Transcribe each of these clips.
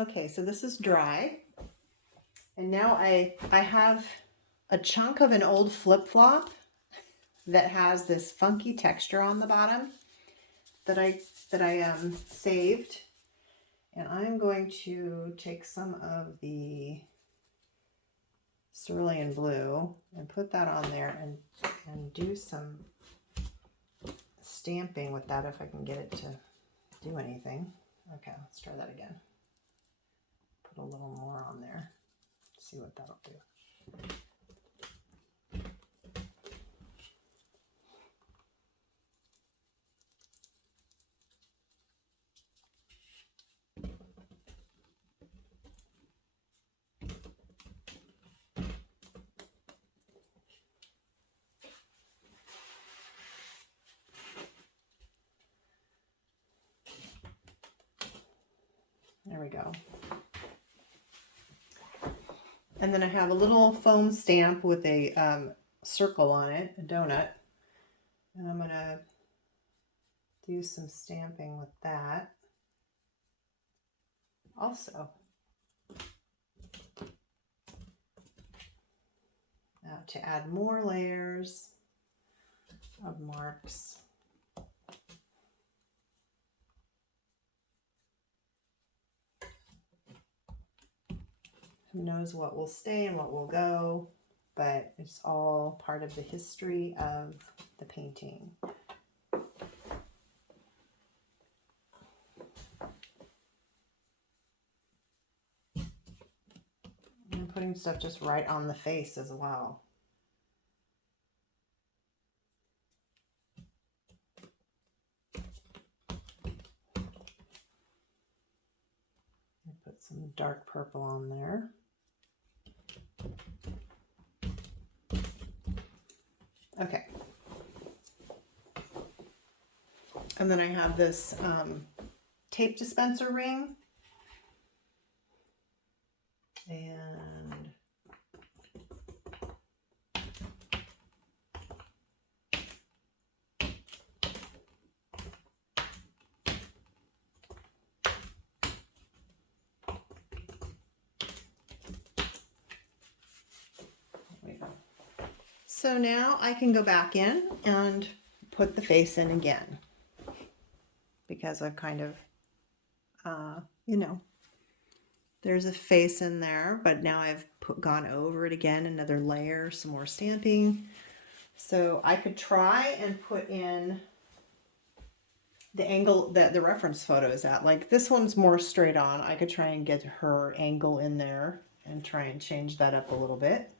Okay, so this is dry. And now I have a chunk of an old flip-flop that has this funky texture on the bottom that I saved. And I'm going to take some of the cerulean blue and put that on there and do some stamping with that if I can get it to do anything. Okay, let's try that again. Put a little more on there. See what that'll do. There we go. And then I have a little foam stamp with a circle on it, a donut. And I'm going to do some stamping with that also. Now to add more layers of marks. Who knows what will stay and what will go, but it's all part of the history of the painting. I'm putting stuff just right on the face as well. I put some dark purple on there. Okay. And then I have this tape dispenser ring. And so now I can go back in and put the face in again, because I've kind of, you know, there's a face in there, but now I've gone over it again, another layer, some more stamping. So I could try and put in the angle that the reference photo is at. Like this one's more straight on. I could try and get her angle in there and try and change that up a little bit.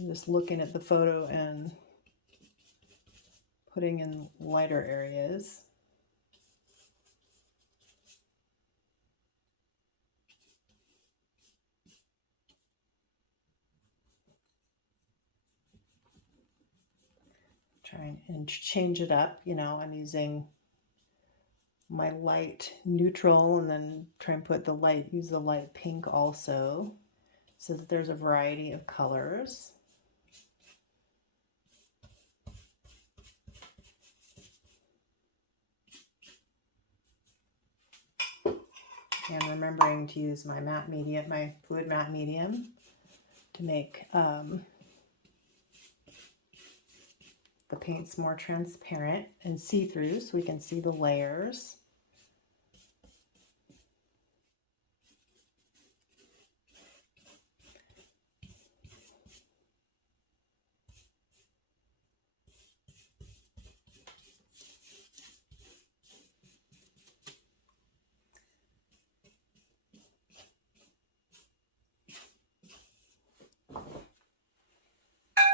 I'm just looking at the photo and putting in lighter areas. Try and change it up. You know, I'm using my light neutral and then try and put the light, use the light pink also, so that there's a variety of colors. And remembering to use my matte medium, my fluid matte medium, to make the paints more transparent and see-through so we can see the layers.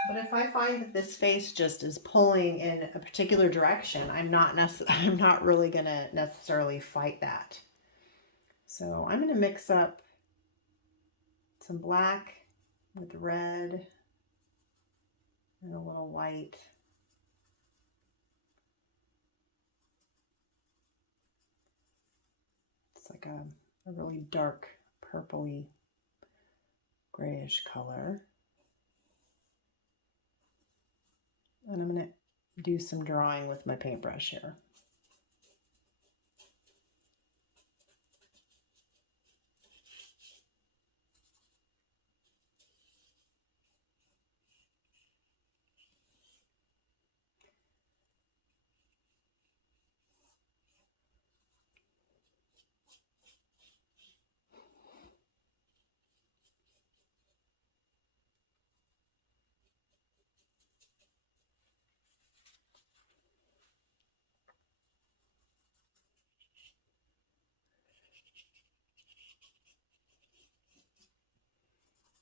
But if I find that this face just is pulling in a particular direction, I'm not really going to necessarily fight that. So I'm going to mix up some black with red and a little white. It's like a really dark purpley grayish color. And I'm going to do some drawing with my paintbrush here.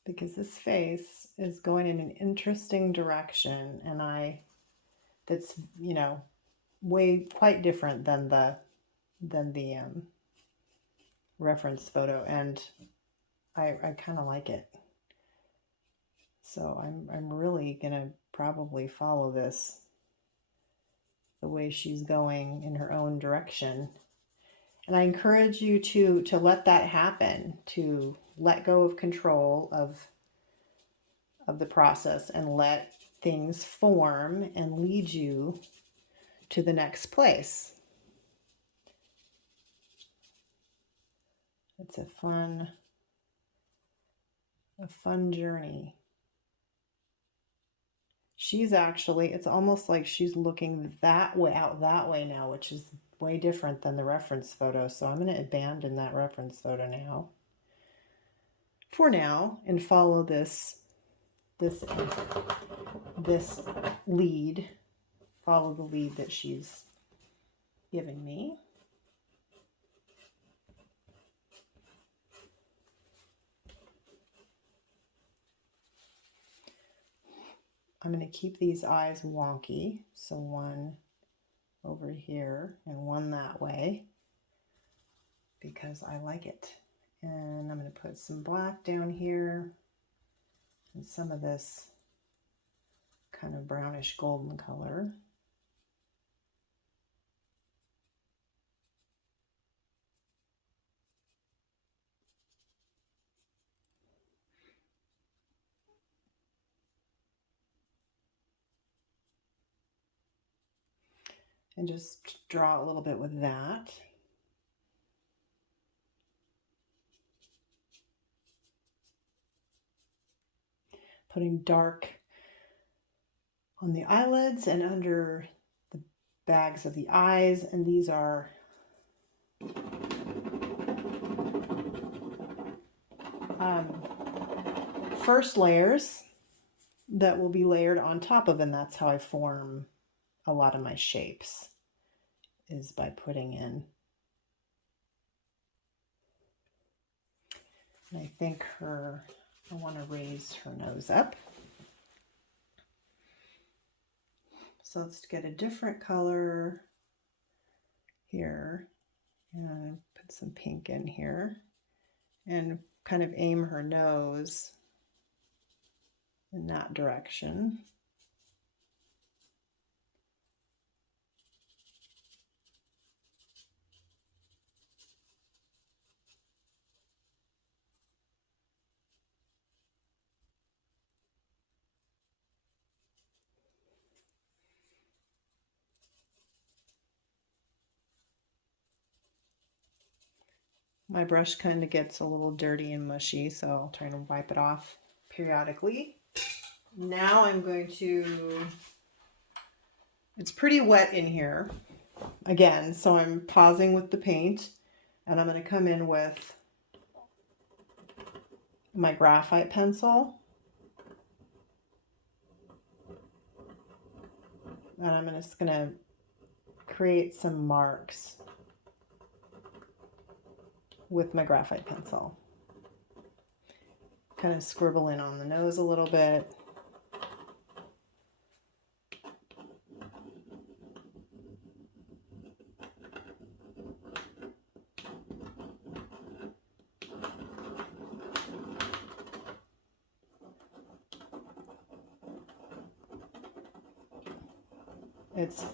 Because this face is going in an interesting direction, and that's, you know, quite different than the reference photo, and I kind of like it. So I'm really gonna probably follow this the way she's going in her own direction. And I encourage you to let that happen, to let go of control of the process and let things form and lead you to the next place. It's a fun journey. She's actually, it's almost like she's looking that way, out that way now, which is way different than the reference photo. So I'm going to abandon that reference photo now, for now, and follow this lead, follow the lead that she's giving me. I'm going to keep these eyes wonky, so one over here and one that way, because I like it. And I'm going to put some black down here and some of this kind of brownish golden color. And just draw a little bit with that. Putting dark on the eyelids and under the bags of the eyes, and these are first layers that will be layered on top of, and that's how I form a lot of my shapes, is by putting in. And I think I want to raise her nose up. So let's get a different color here, and put some pink in here, and kind of aim her nose in that direction. My brush kind of gets a little dirty and mushy, so I'll try to wipe it off periodically. Now I'm going to, it's pretty wet in here again, so I'm pausing with the paint, and I'm going to come in with my graphite pencil, and I'm just going to create some marks with my graphite pencil. Kind of scribble in on the nose a little bit.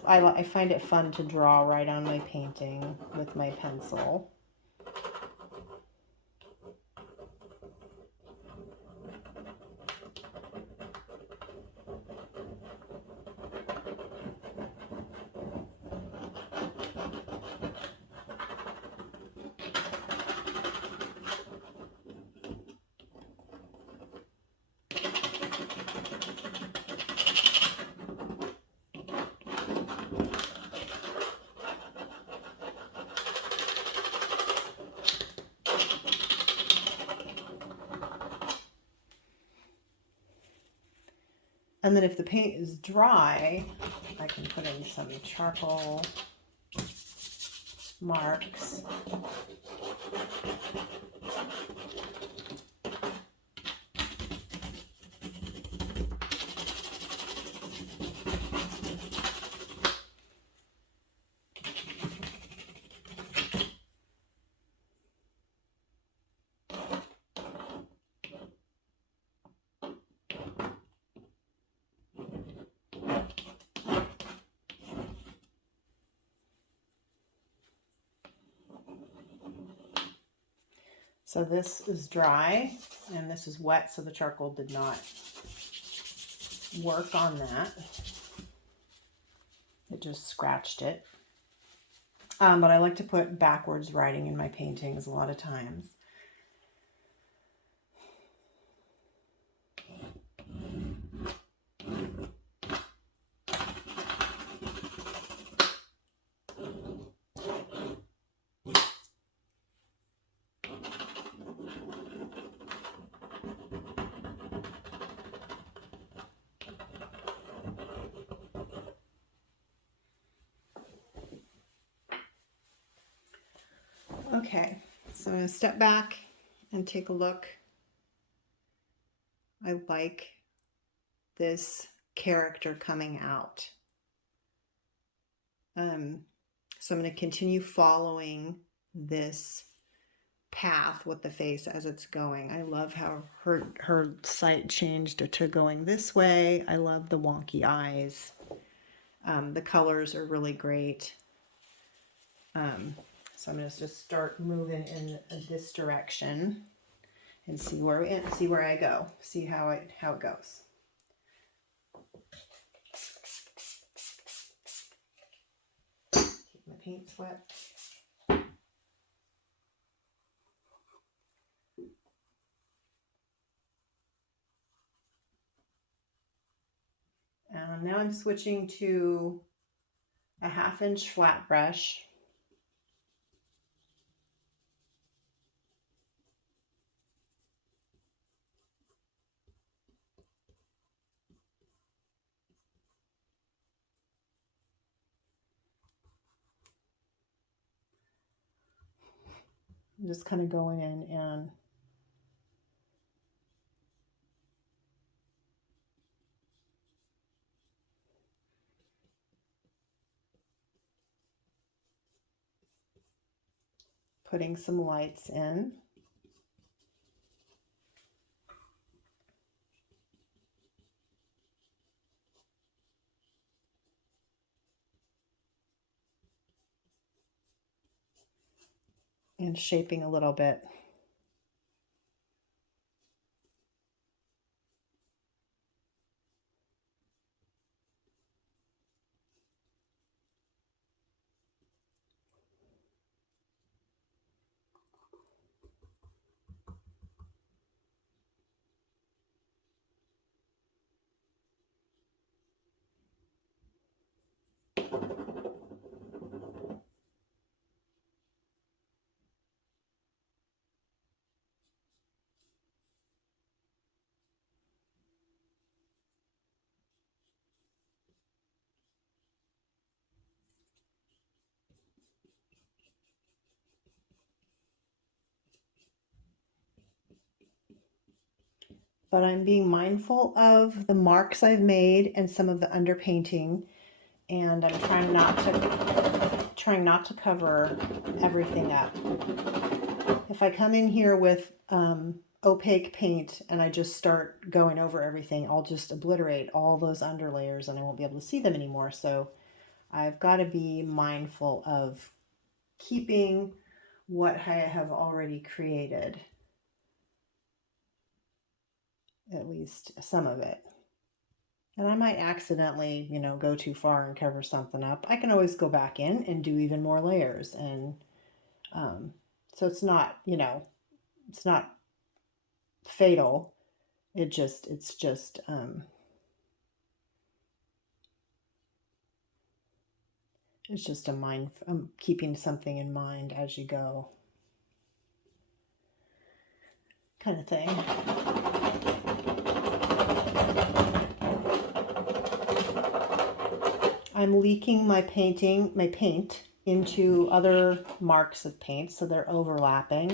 I find it fun to draw right on my painting with my pencil. And then if the paint is dry, I can put in some charcoal marks. So this is dry and this is wet, so the charcoal did not work on that. It just scratched it. But I like to put backwards writing in my paintings a lot of times. Okay, so I'm going to step back and take a look. I like this character coming out. So I'm going to continue following this path with the face as it's going. I love how her sight changed to going this way. I love the wonky eyes. The colors are really great. So I'm going to just start moving in this direction and see where I go. See how it goes. Keep my paint wet. Now I'm switching to a 1/2 inch flat brush. I'm just kind of going in and putting some lights in. And shaping a little bit. But I'm being mindful of the marks I've made and some of the underpainting, and I'm trying not to cover everything up. If I come in here with opaque paint and I just start going over everything, I'll just obliterate all those underlayers and I won't be able to see them anymore. So I've got to be mindful of keeping what I have already created, at least some of it. And I might accidentally, go too far and cover something up. I can always go back in and do even more layers. And so it's not, it's not fatal. It's just a mind, keeping something in mind as you go kind of thing. I'm leaking my paint into other marks of paint, so they're overlapping,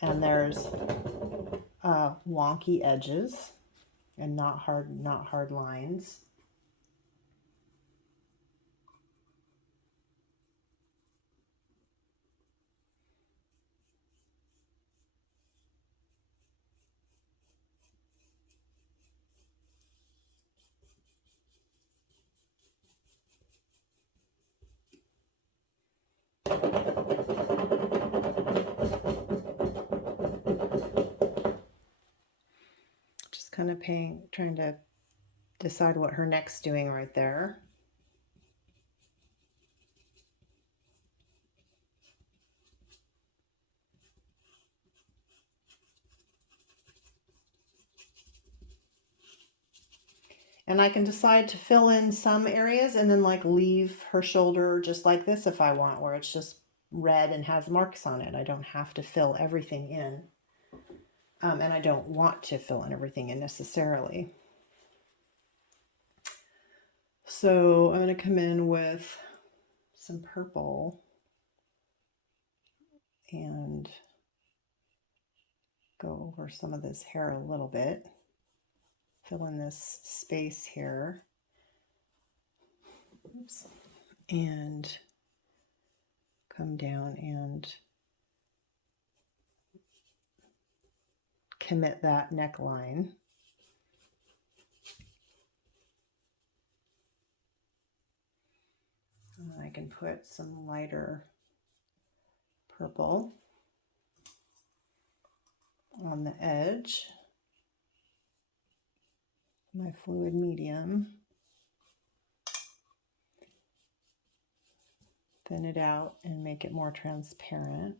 and there's wonky edges and not hard lines. Just kind of trying to decide what her neck's doing right there. And I can decide to fill in some areas and then like leave her shoulder just like this if I want, where it's just red and has marks on it. I don't have to fill everything in. And I don't want to fill in everything in necessarily. So I'm going to come in with some purple and go over some of this hair a little bit. Fill in this space here. Oops. And come down and commit that neckline. And I can put some lighter purple on the edge. My fluid medium. Thin it out and make it more transparent.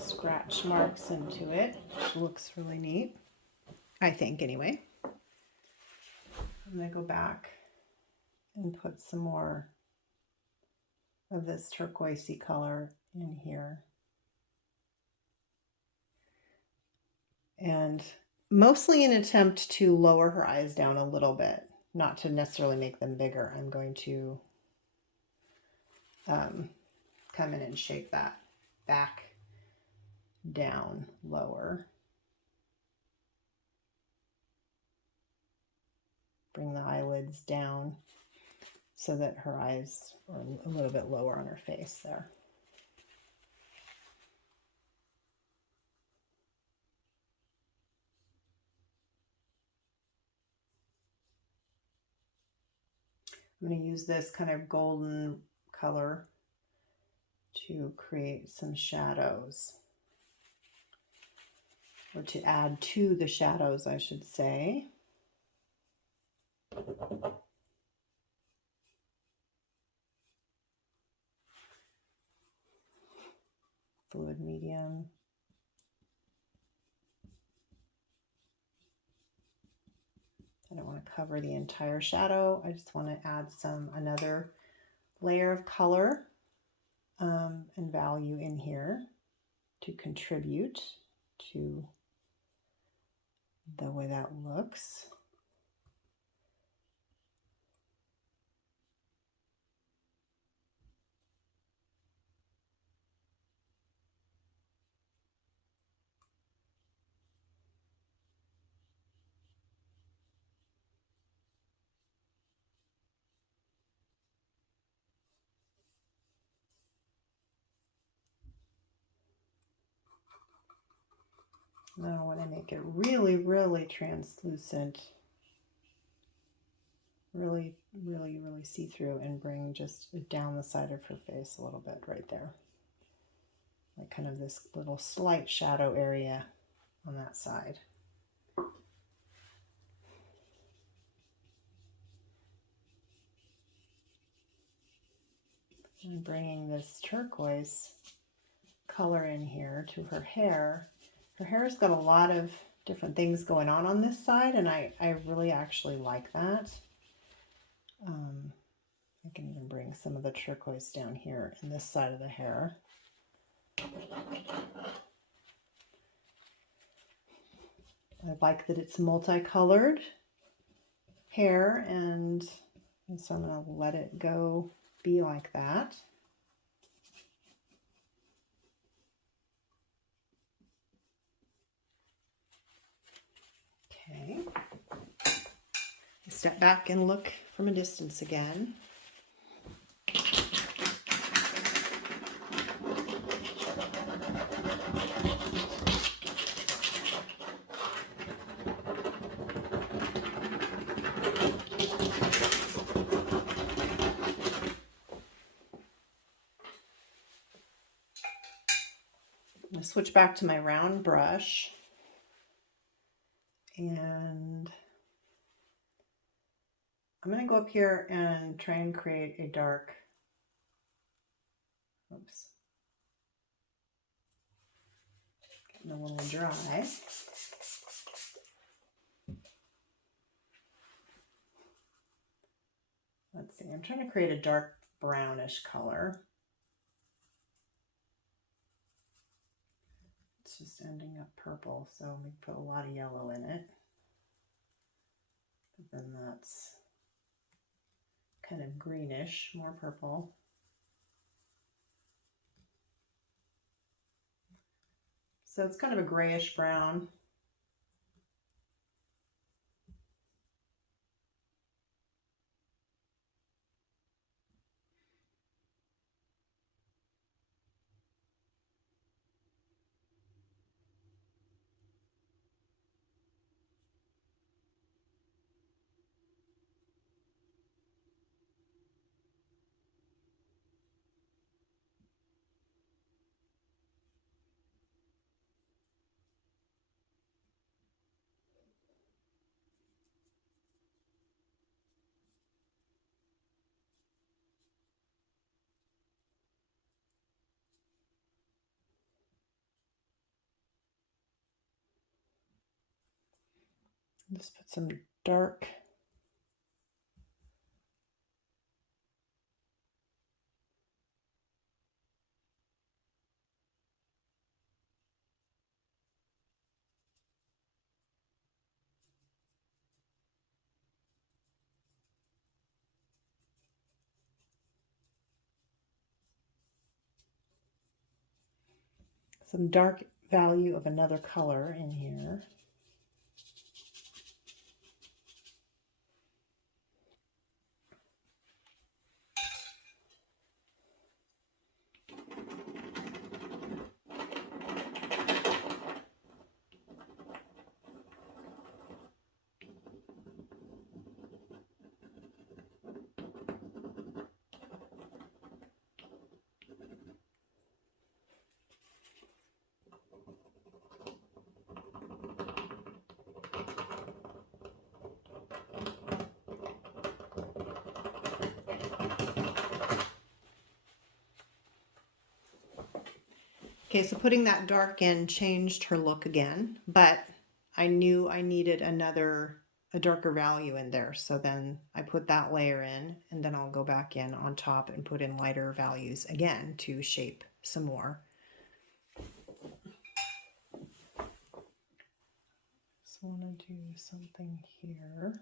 Scratch marks into it, which looks really neat, I think anyway. I'm going to go back and put some more of this turquoisey color in here. And mostly an attempt to lower her eyes down a little bit, not to necessarily make them bigger. I'm going to come in and shape that back down lower. Bring the eyelids down so that her eyes are a little bit lower on her face there. I'm going to use this kind of golden color to create some shadows, or to add to the shadows, I should say. Fluid medium. I don't want to cover the entire shadow. I just want to add another layer of color and value in here to contribute to the way that looks. Now when I make it really, really translucent, really see-through, and bring just down the side of her face a little bit right there. Like kind of this little slight shadow area on that side. And bringing this turquoise color in here to her hair. Her hair's got a lot of different things going on this side, and I really actually like that. I can even bring some of the turquoise down here in this side of the hair. I like that it's multicolored hair, and so I'm going to let it go be like that. Okay. Step back and look from a distance again. I'm going to switch back to my round brush, and I'm going to go up here and try and create a dark, oops, getting a little dry. Let's see, I'm trying to create a dark brownish color. It's just ending up purple, so we put a lot of yellow in it. But then that's kind of greenish, more purple. So it's kind of a grayish brown. Just put some dark value of another color in here. Okay, so putting that dark in changed her look again, but I knew I needed a darker value in there. So then I put that layer in, and then I'll go back in on top and put in lighter values again to shape some more. So I want to do something here.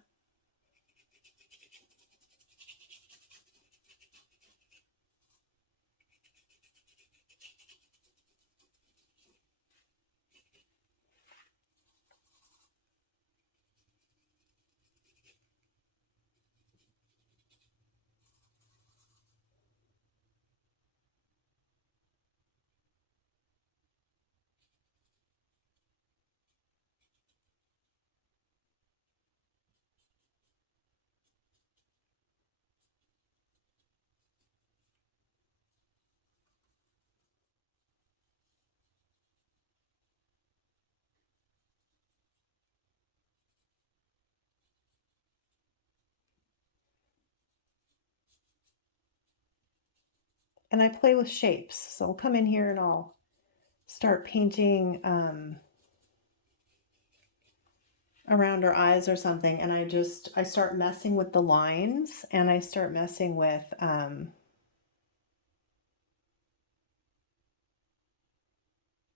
And I play with shapes. So I'll come in here and I'll start painting around her eyes or something, and I start messing with the lines, and I start messing with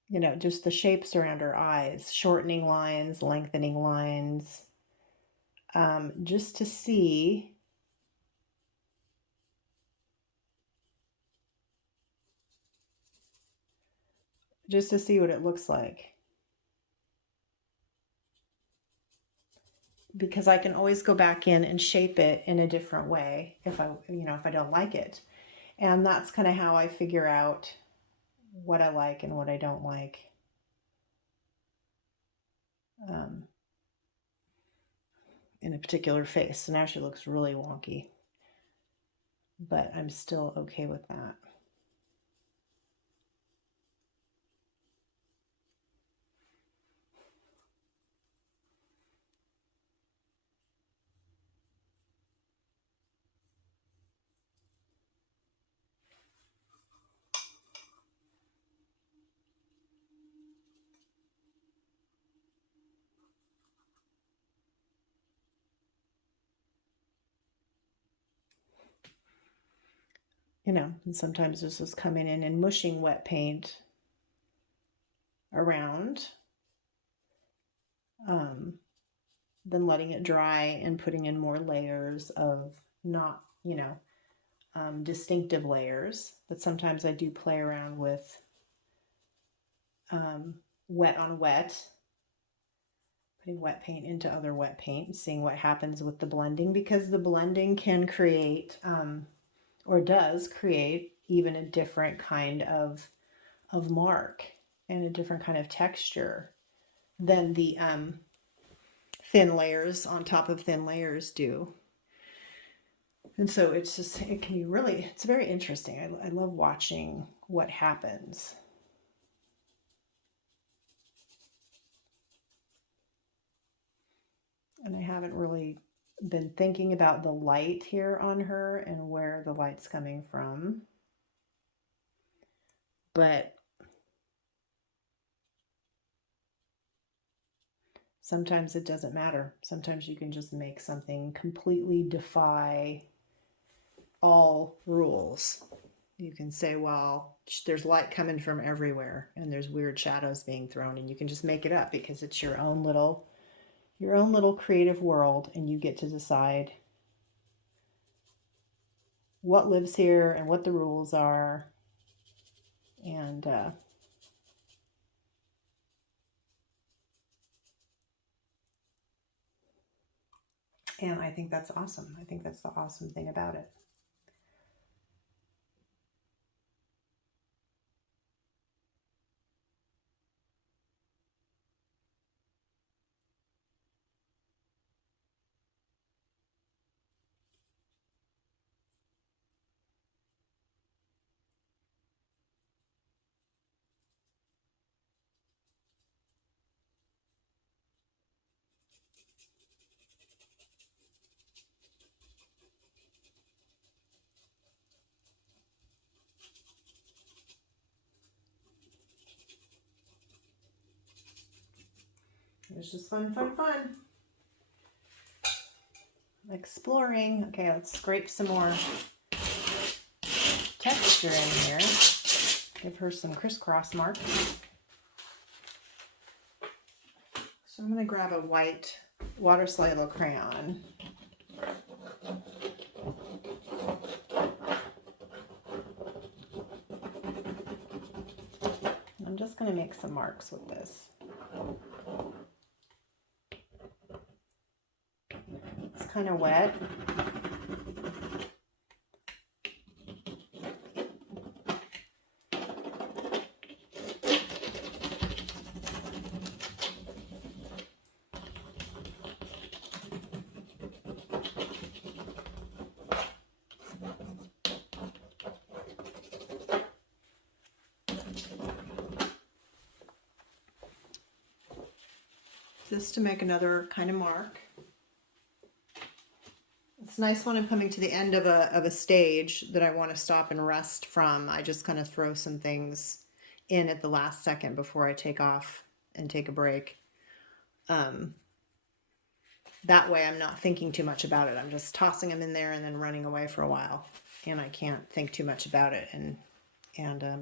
you know, just the shapes around her eyes, shortening lines, lengthening lines, just to see what it looks like. Because I can always go back in and shape it in a different way if I don't like it. And that's kind of how I figure out what I like and what I don't like. In a particular face. So now she looks really wonky, but I'm still okay with that. You know, and sometimes this is coming in and mushing wet paint around, then letting it dry and putting in more layers of not, distinctive layers. But sometimes I do play around with wet on wet, putting wet paint into other wet paint and seeing what happens with the blending, because the blending can create or does create even a different kind of mark and a different kind of texture than the thin layers on top of thin layers do. And so it can be really, it's very interesting. I love watching what happens. And I haven't really been thinking about the light here on her and where the light's coming from. But sometimes it doesn't matter. Sometimes you can just make something completely defy all rules. You can say, well, there's light coming from everywhere and there's weird shadows being thrown, and you can just make it up because it's your own little creative world, and you get to decide what lives here and what the rules are. And I think that's awesome. I think that's the awesome thing about it. It was just fun. Exploring. Okay, let's scrape some more texture in here. Give her some crisscross marks. So I'm going to grab a white water soluble crayon. I'm just going to make some marks with this. It's kind of wet. Just to make another kind of mark. It's nice when I'm coming to the end of a stage that I want to stop and rest from. I just kind of throw some things in at the last second before I take off and take a break. That way I'm not thinking too much about it. I'm just tossing them in there and then running away for a while. And I can't think too much about it and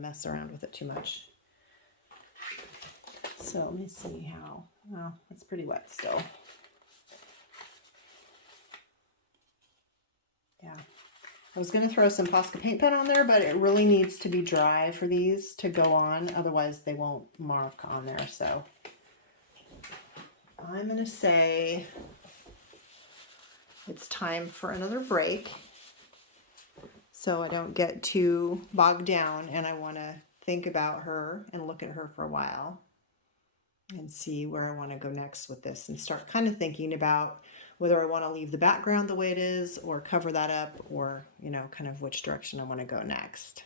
mess around with it too much. So let me see how, well, it's pretty wet still. Yeah. I was going to throw some Posca paint pen on there, but it really needs to be dry for these to go on. Otherwise they won't mark on there. So I'm going to say it's time for another break. So I don't get too bogged down, and I want to think about her and look at her for a while and see where I want to go next with this, and start kind of thinking about whether I want to leave the background the way it is or cover that up, or, you know, kind of which direction I want to go next.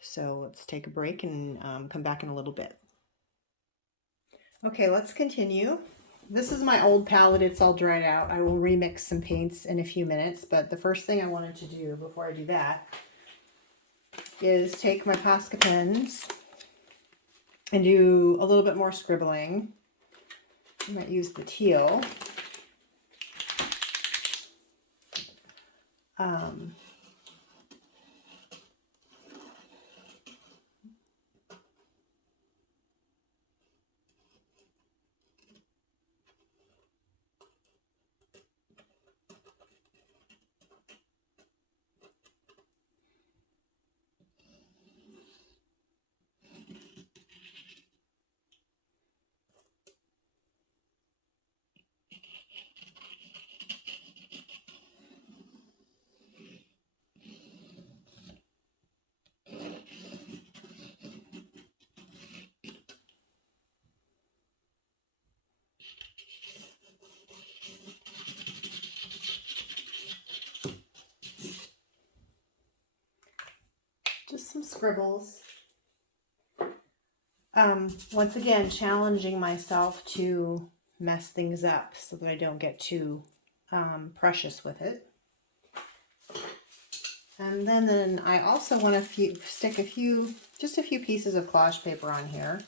So let's take a break and come back in a little bit. Okay, let's continue. This is my old palette. It's all dried out. I will remix some paints in a few minutes, but the first thing I wanted to do before I do that is take my Posca pens and do a little bit more scribbling. I might use the teal. Just some scribbles. Once again, challenging myself to mess things up so that I don't get too precious with it. And then I also want to stick just a few pieces of collage paper on here.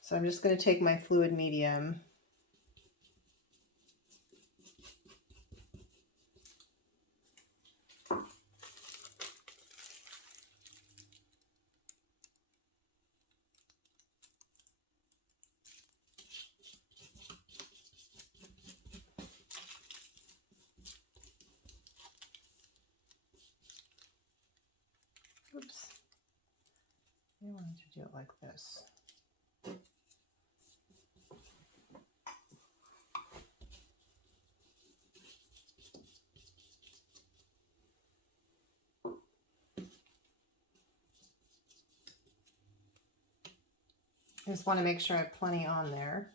So I'm just going to take my fluid medium . Oops. I wanted to do it like this. I just want to make sure I have plenty on there.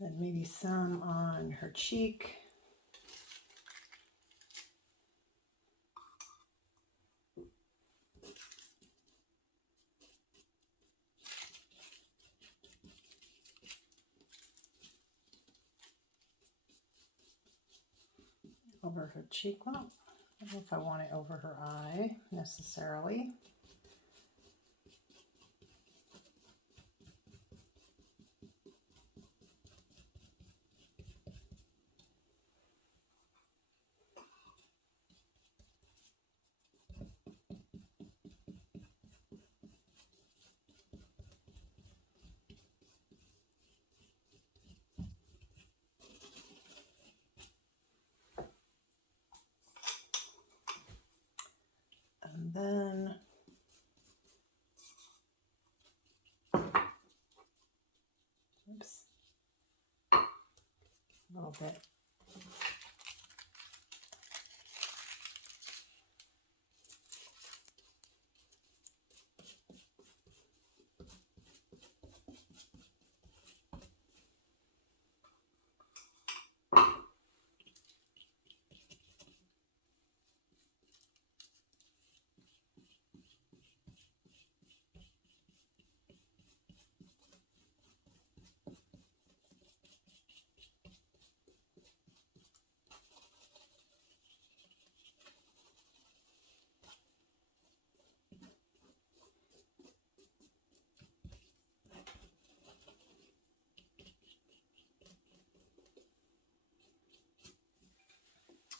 Then maybe some on her cheek. Over her cheek. Well, I don't know if I want it over her eye necessarily. And then oops, a little bit.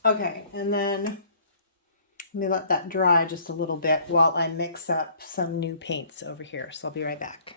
Okay, and then let me let that dry just a little bit while I mix up some new paints over here. So I'll be right back.